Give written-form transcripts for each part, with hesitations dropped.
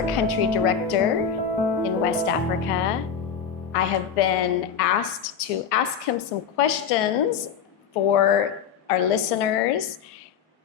our country director in West Africa. I have been asked to ask him some questions for our listeners,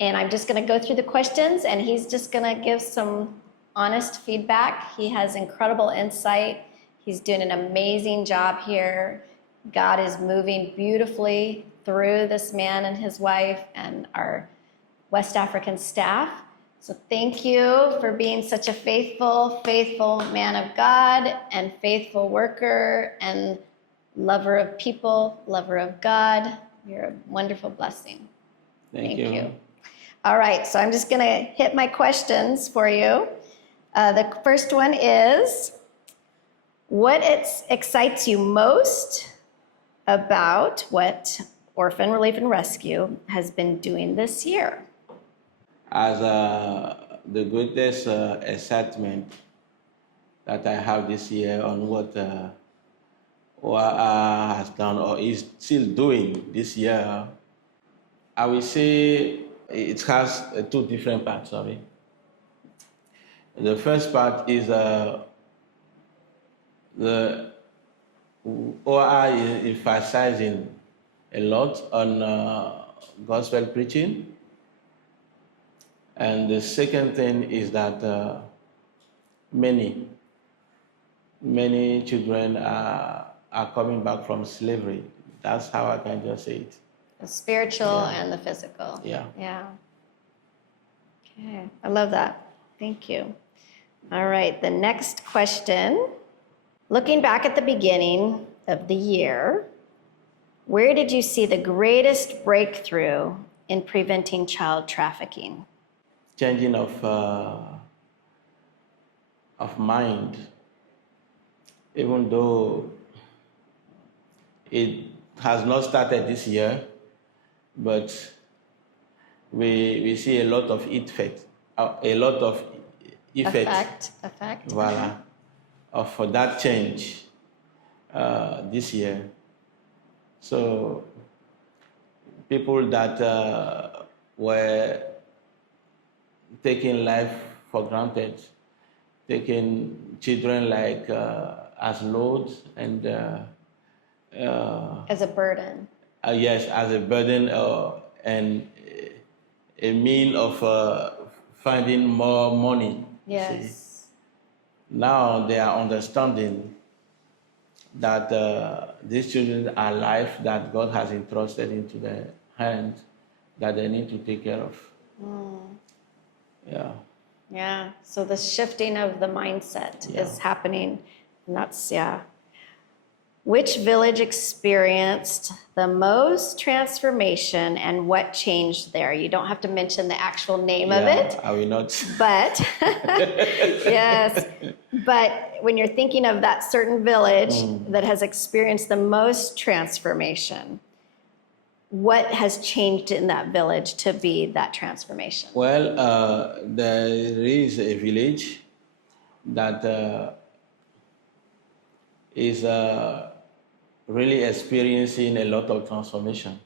and I'm just going to go through the questions, and he's just going to give some honest feedback. He has incredible insight. He's doing an amazing job here. God is moving beautifully through this man and his wife and our West African staff. So thank you for being such a faithful man of God and faithful worker and lover of people, lover of God. You're a wonderful blessing. Thank you. All right, so I'm just going to hit my questions for you. The first one is, what excites you most about what Orphan Relief and Rescue has been doing this year? As the greatest excitement that I have this year on what ORR has done or is still doing this year, I will say it has two different parts of it. The first part is the ORR is emphasizing a lot on gospel preaching. And the second thing is that many children are coming back from slavery. That's how I can just say it. The spiritual and the physical. Yeah. Okay, I love that. Thank you. All right, the next question. Looking back at the beginning of the year, where did you see the greatest breakthrough in preventing child trafficking? Changing of mind, even though it has not started this year, but we see a lot of effect, voila, of that change this year. So people that were taking life for granted, taking children like as loads and as a burden. Yes, as a burden and a mean of finding more money. Yes. See? Now they are understanding that these children are life that God has entrusted into their hands that they need to take care of. Yeah, so the shifting of the mindset is happening, and that's, Which village experienced the most transformation and what changed there? You don't have to mention the actual name of it. I will not. But, yes, but when you're thinking of that certain village that has experienced the most transformation, what has changed in that village to be that transformation? Well, there is a village that is really experiencing a lot of transformation.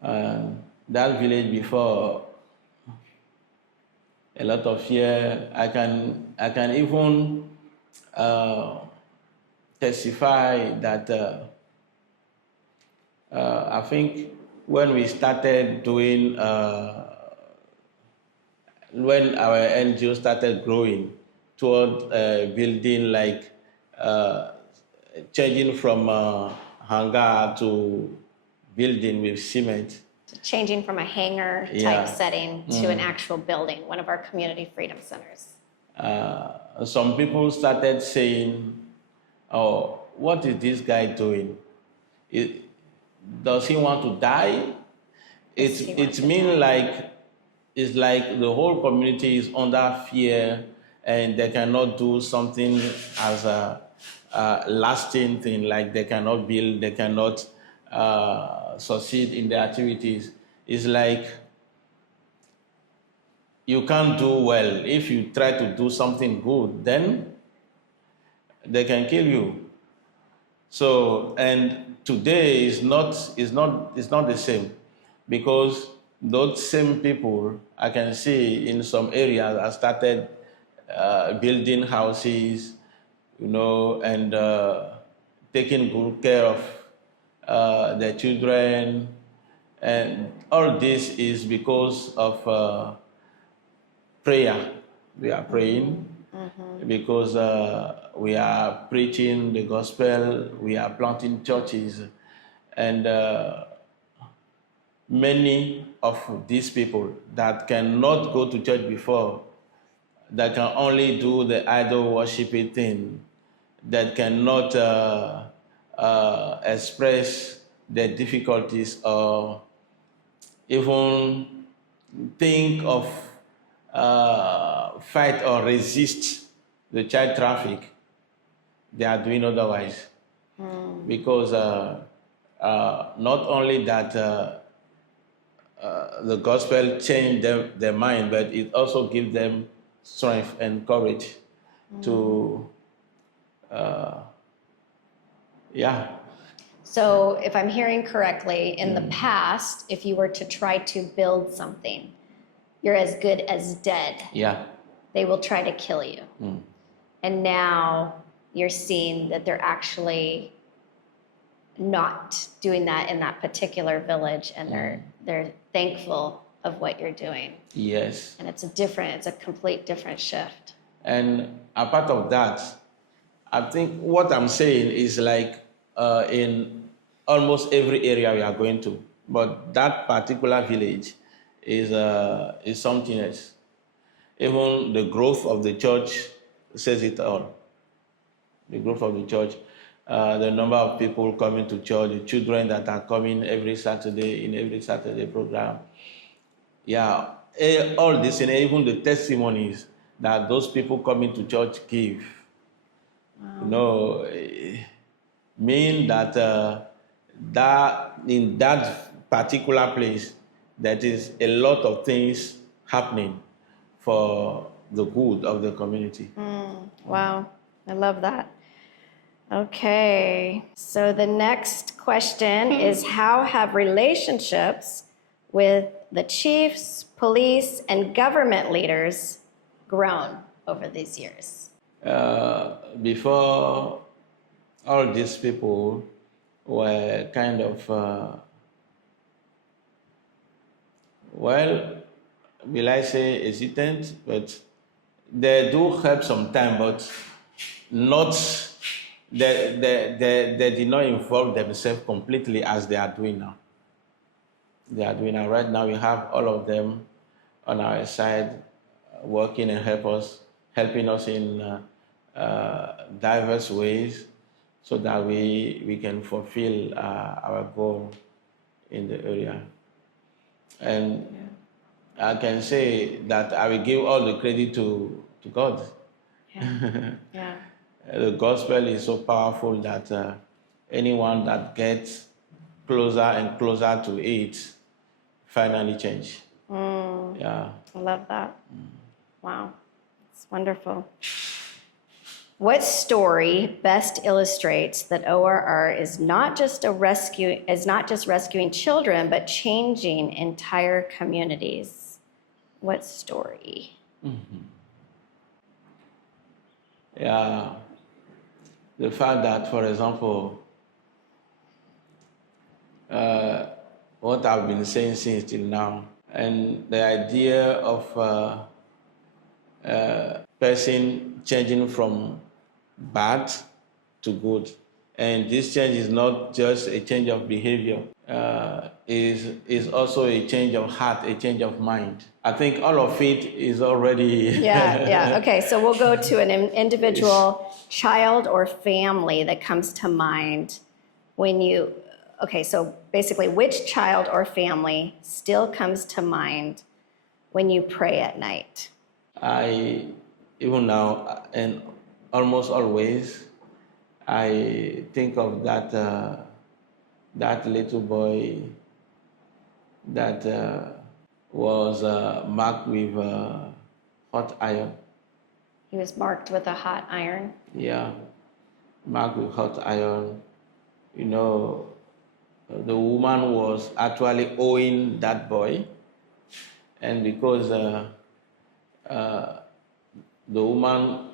That village before, a lot of fear. I can even testify that I think when we started doing, when our NGO started growing toward building, like changing from hangar to building with cement. So changing from a hangar type setting to an actual building, one of our community freedom centers. Some people started saying, "Oh, what is this guy doing? Does he want to die?" It's like the whole community is under fear and they cannot do something as a lasting thing, like they cannot build, they cannot succeed in their activities. It's like you can't do well. If you try to do something good, then they can kill you. So, and today is not the same, because those same people I can see in some areas have started building houses, and taking good care of their children. And all this is because of prayer. We are praying because we are preaching the gospel, we are planting churches, and many of these people that cannot go to church before, that can only do the idol worshiping thing, that cannot express their difficulties or even think of fight or resist the child traffic, they are doing otherwise. Because not only that the gospel changed their mind, but it also gives them strength and courage to, yeah. So if I'm hearing correctly, in the past, if you were to try to build something, you're as good as dead. Yeah. They will try to kill you. And now you're seeing that they're actually not doing that in that particular village, and they're thankful of what you're doing. Yes. And it's a complete different shift. And apart of that, I think what I'm saying is like in almost every area we are going to, but that particular village is something else. Even the growth of the church says it all. The growth of the church, the number of people coming to church, the children that are coming every Saturday in every Saturday program. Yeah, all this, and even the testimonies that those people coming to church give. Mean that that in that particular place, there is a lot of things happening for the good of the community. Wow, I love that. Okay, so the next question is, how have relationships with the chiefs, police, and government leaders grown over these years? Before, all these people were kind of, will I say hesitant, but they do help sometimes, but not, they did not involve themselves completely as they are doing now. They are doing now. Right now, we have all of them on our side working and helping us in diverse ways so that we can fulfill our goal in the area. And I can say that I will give all the credit to God. Yeah. The gospel is so powerful that anyone that gets closer and closer to it finally change. Yeah. I love that. Wow, it's wonderful. What story best illustrates that ORR is not just rescuing children, but changing entire communities? What story? Yeah. The fact that, for example, what I've been saying since till now, and the idea of person changing from bad to good, and this change is not just a change of behavior, is also a change of heart, a change of mind. I think all of it is already. Yeah. Okay, so we'll go to an individual child or family that comes to mind when you. Okay, so basically, which child or family still comes to mind when you pray at night? Even now, and almost always, I think of that little boy that was marked with hot iron. He was marked with a hot iron. Yeah, marked with hot iron. The woman was actually owing that boy, and because the woman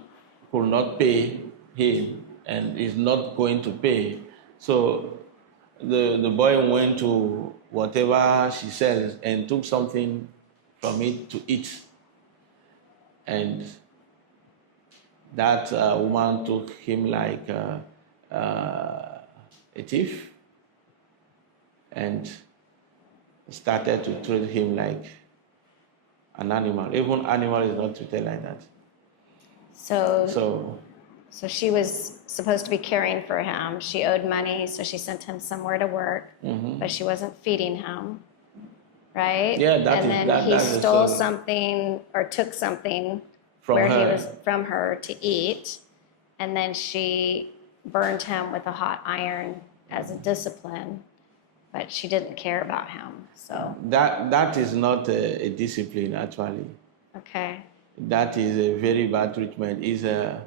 could not pay him and is not going to pay. So the boy went to whatever she sells and took something from it to eat. And that woman took him like a thief and started to treat him like an animal. Even animal is not treated like that. So she was supposed to be caring for him. She owed money, so she sent him somewhere to work, but she wasn't feeding him, right? Yeah, then he stole something or took something from where her. he was from her to eat, and then she burned him with a hot iron as a discipline, but she didn't care about him. So that is not a discipline, actually. okay. That is a very bad treatment. Is a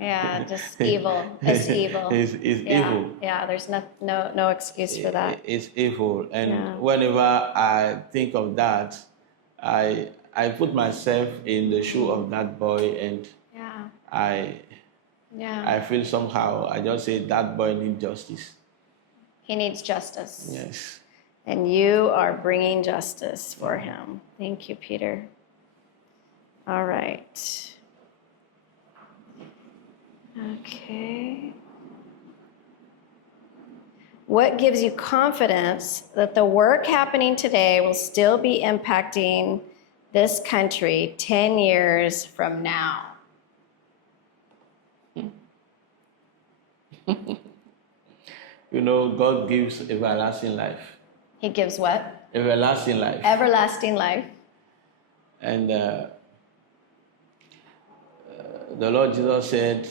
Yeah, just evil. It's evil. It's evil. Yeah, there's no excuse for that. It's evil. And Yeah. whenever I think of that, I put myself in the shoe of that boy, and Yeah. I feel somehow, I just say that boy needs justice. He needs justice. Yes. And you are bringing justice for him. Thank you, Peter. All right. Okay. What gives you confidence that the work happening today will still be impacting this country 10 years from now? You know, God gives everlasting life. He gives what? Everlasting life. Everlasting life. And the Lord Jesus said,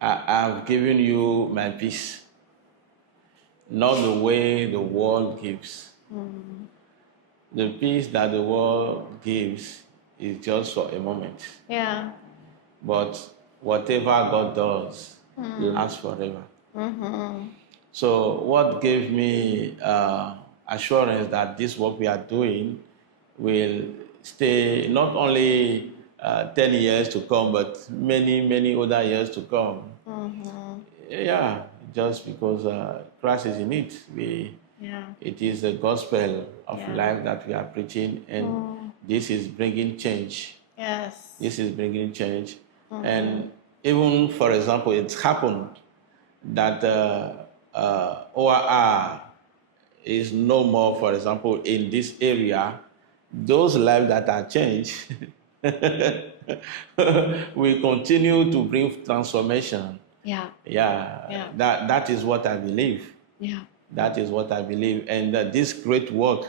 I have given you my peace, not the way the world gives. Mm. The peace that the world gives is just for a moment. Yeah. But whatever God does lasts forever. Mm-hmm. So what gave me assurance that this work we are doing will stay not only 10 years to come, but many, many other years to come. Mm-hmm. Yeah, just because Christ is in it. It is the gospel of life that we are preaching, and this is bringing change. Yes. This is bringing change. And even, for example, it's happened that ORR is no more, for example, in this area. Those lives that are changed will continue to bring transformation. Yeah. That is what I believe. Yeah. That is what I believe. And this great work,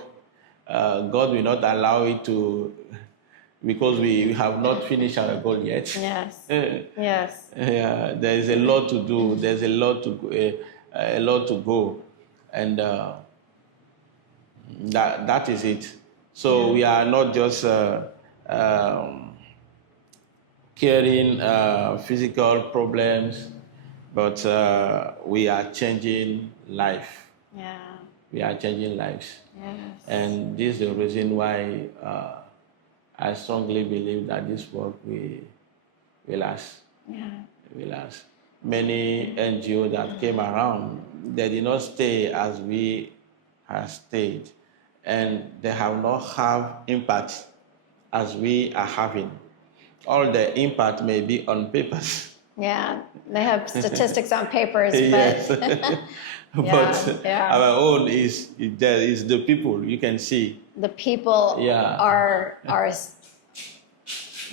God will not allow it to, because we have not finished our goal yet. Yes. Yes. Yeah, there is a lot to do. There's a lot to go, and that is it. So we are not just curing physical problems, but we are changing life. Yeah. We are changing lives. Yes. And this is the reason why I strongly believe that this work will last. Yeah. Will last. Many NGOs that came around, they did not stay as we have stayed, and they have not have impact as we are having. All the impact may be on papers. Yeah, they have statistics on papers, but Yes. But our own is the people. You can see the people are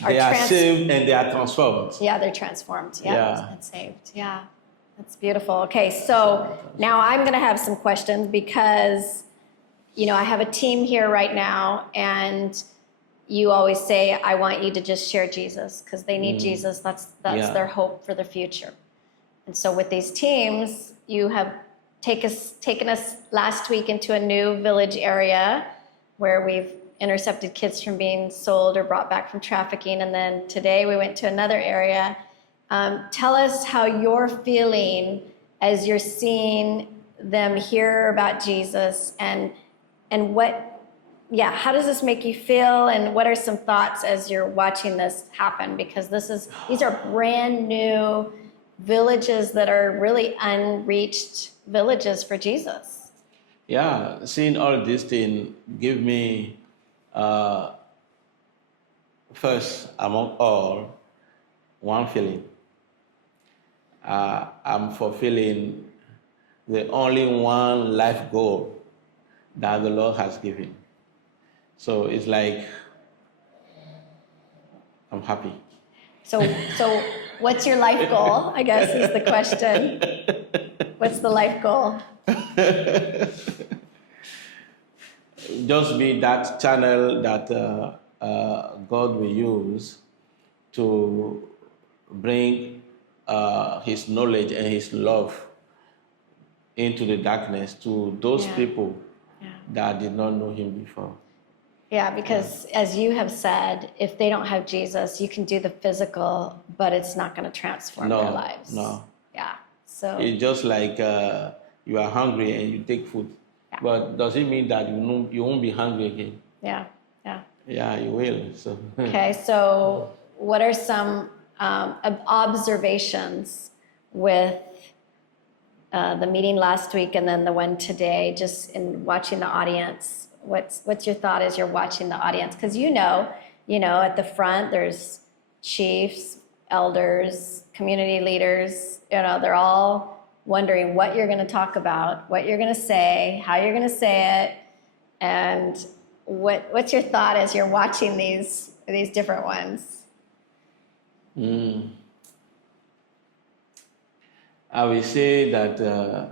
they are saved and they are transformed. Yeah, they're transformed. And saved. Yeah, that's beautiful. Okay, so now I'm going to have some questions because, I have a team here right now, and you always say, I want you to just share Jesus because they need Jesus. That's their hope for the future. And so with these teams, you have taken us last week into a new village area where we've intercepted kids from being sold or brought back from trafficking. And then today we went to another area. Tell us how you're feeling as you're seeing them hear about Jesus and yeah, how does this make you feel? And what are some thoughts as you're watching this happen? Because these are brand new villages that are really unreached villages for Jesus. Yeah, seeing all these things give me, uh, first among all, one feeling. I'm fulfilling the only one life goal that the Lord has given. So it's like I'm happy. So what's your life goal, I guess is the question. What's the life goal? Just be that channel that God will use to bring His knowledge and His love into the darkness to those Yeah. people Yeah. that did not know Him before. Yeah, because as you have said, if they don't have Jesus, you can do the physical, but it's not going to transform their lives. No. Yeah. So It's just like you are hungry and you take food. Yeah. But does it mean that you won't be hungry again? yeah, yeah. Yeah, you will. So Okay, so what are some observations with the meeting last week and then the one today, just in watching the audience? What's your thought as you're watching the audience? Because you know, at the front there's chiefs, elders, community leaders. They're all wondering what you're going to talk about, what you're going to say, how you're going to say it, and what's your thought as you're watching these different ones? I will say that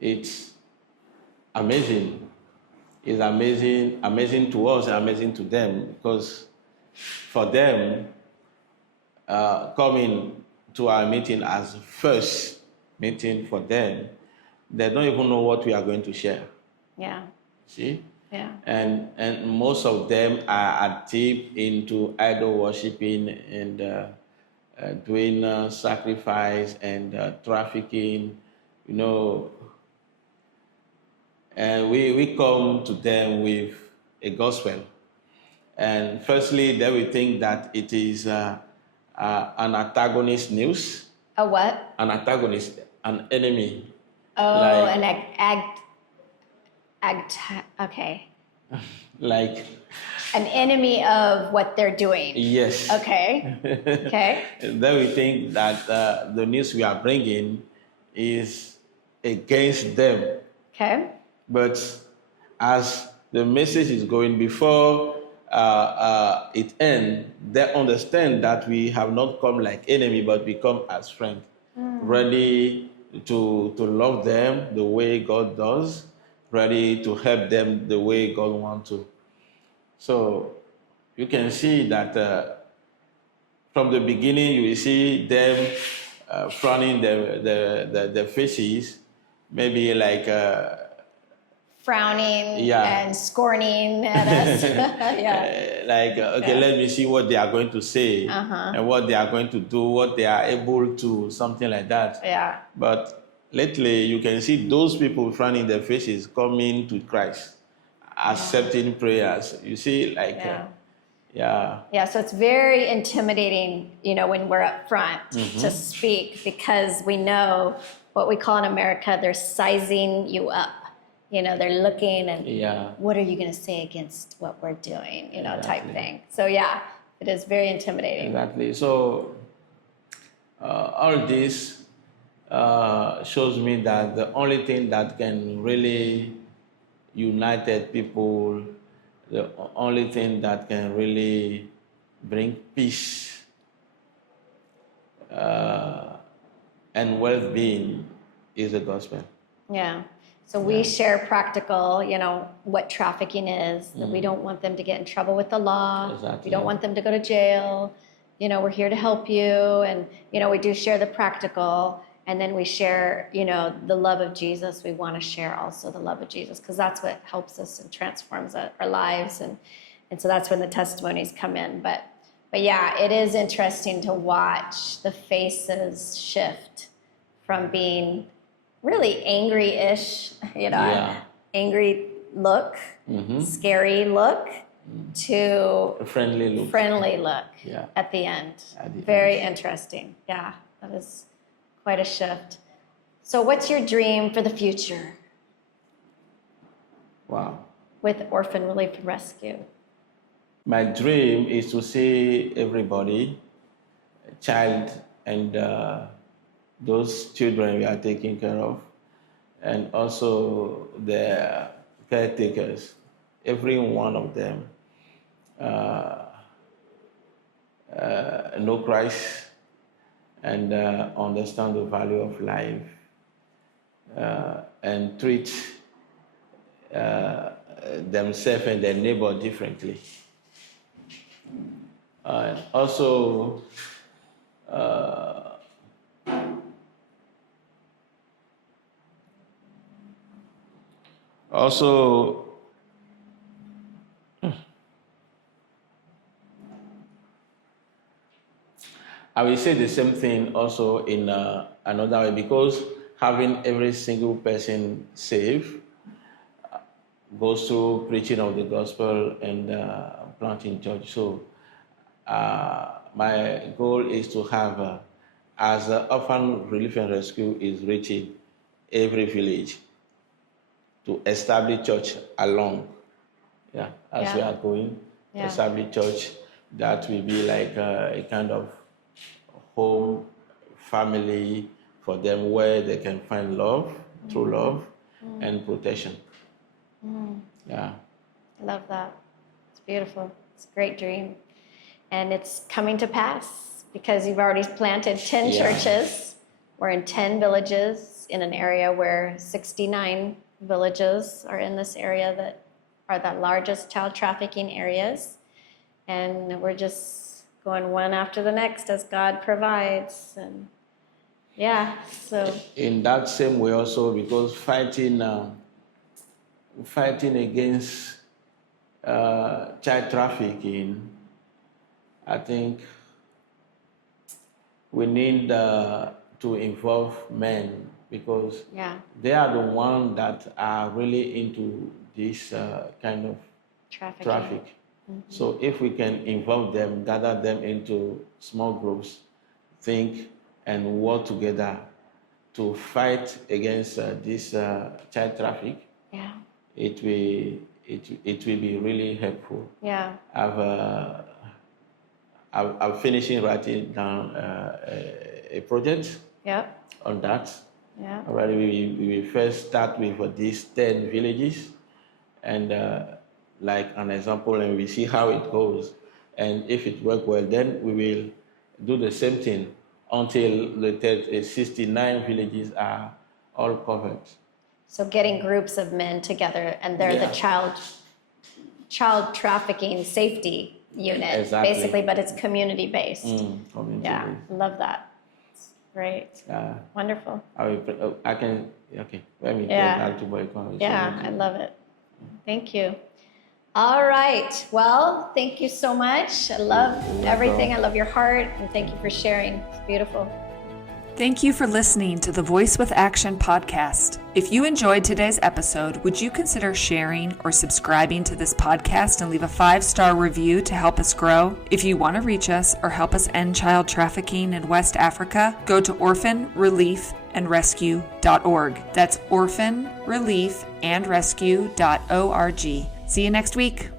it's amazing. It's amazing to us and amazing to them, because for them, coming to our meeting as first meeting for them, they don't even know what we are going to share. Yeah. See? Yeah. And most of them are deep into idol worshiping and doing sacrifice and trafficking, and we come to them with a gospel. And firstly, they will think that it is an antagonist news. A what? An antagonist, an enemy. Oh, Like- okay. Like, An enemy of what they're doing. yes. Okay. Okay. Then we think that the news we are bringing is against them. Okay. But as the message is going, before it ends, they understand that we have not come like enemy, but we come as friends, ready to love them the way God does, ready to help them the way God wants to. So you can see that from the beginning, you will see them frowning their faces, maybe like Frowning Yeah. and scorning at us. Yeah. okay, Yeah. let me see what they are going to say Uh-huh. and what they are going to do, what they are able to, something like that. Yeah. But lately, you can see those people frowning their faces coming to Christ, accepting prayers. You see, Yeah. yeah. Yeah, so it's very intimidating, when we're up front to speak, because we know what we call in America, they're sizing you up. They're looking and Yeah. what are you going to say against what we're doing, type Exactly. thing. So yeah, it is very intimidating. Exactly. So all this shows me that the only thing that can really unite people, the only thing that can really bring peace and well-being is the gospel. Yeah. So we share practical, what trafficking is, that we don't want them to get in trouble with the law. Exactly. We don't want them to go to jail. We're here to help you. And, we do share the practical. And then we share, the love of Jesus. We want to share also the love of Jesus, because that's what helps us and transforms our lives. And so that's when the testimonies come in. But yeah, it is interesting to watch the faces shift from being really angry-ish, Yeah. angry look, scary look, to A friendly look. friendly look Yeah. at the end. At the Very interesting. Yeah, that is quite a shift. So what's your dream for the future Wow. with Orphan Relief and Rescue? My dream is to see everybody, child and those children we are taking care of, and also their caretakers, every one of them know Christ and understand the value of life and treat themselves and their neighbor differently. Also, I will say the same thing also in another way, because having every single person saved goes through preaching of the gospel and planting church. So my goal is to have, as Orphan Relief and Rescue is reaching every village, to establish church along. Yeah, as we are going, establish church that will be like a kind of home, family for them, where they can find love, true love, and protection. Yeah. I love that. It's beautiful. It's a great dream. And it's coming to pass because you've already planted 10 churches. We're in 10 villages in an area where 69 villages are in this area that are the largest child trafficking areas. And we're just going one after the next as God provides. And so. In that same way also, because fighting against child trafficking, I think we need to involve men, because they are the ones that are really into this kind of traffic. So if we can involve them, gather them into small groups, think and work together to fight against this child traffic, it will be really helpful. Yeah. I'm finishing writing down a project on that. Yeah. Already we will first start with these 10 villages and like an example, and we see how it goes. And if it works well, then we will do the same thing until the 69 villages are all covered. So getting groups of men together, and they're the child trafficking safety unit, basically, but it's community based. Community based. I love that. It's great. Wonderful. I can, okay. Let me get back to my conversation. Yeah, I love it. Thank you. All right. Well, thank you so much. I love everything. I love your heart, and thank you for sharing. It's beautiful. Thank you for listening to the Voice with Action podcast. If you enjoyed today's episode, would you consider sharing or subscribing to this podcast and leave a 5-star review to help us grow? If you want to reach us or help us end child trafficking in West Africa, go to orphanreliefandrescue.org. That's orphanreliefandrescue.org. See you next week.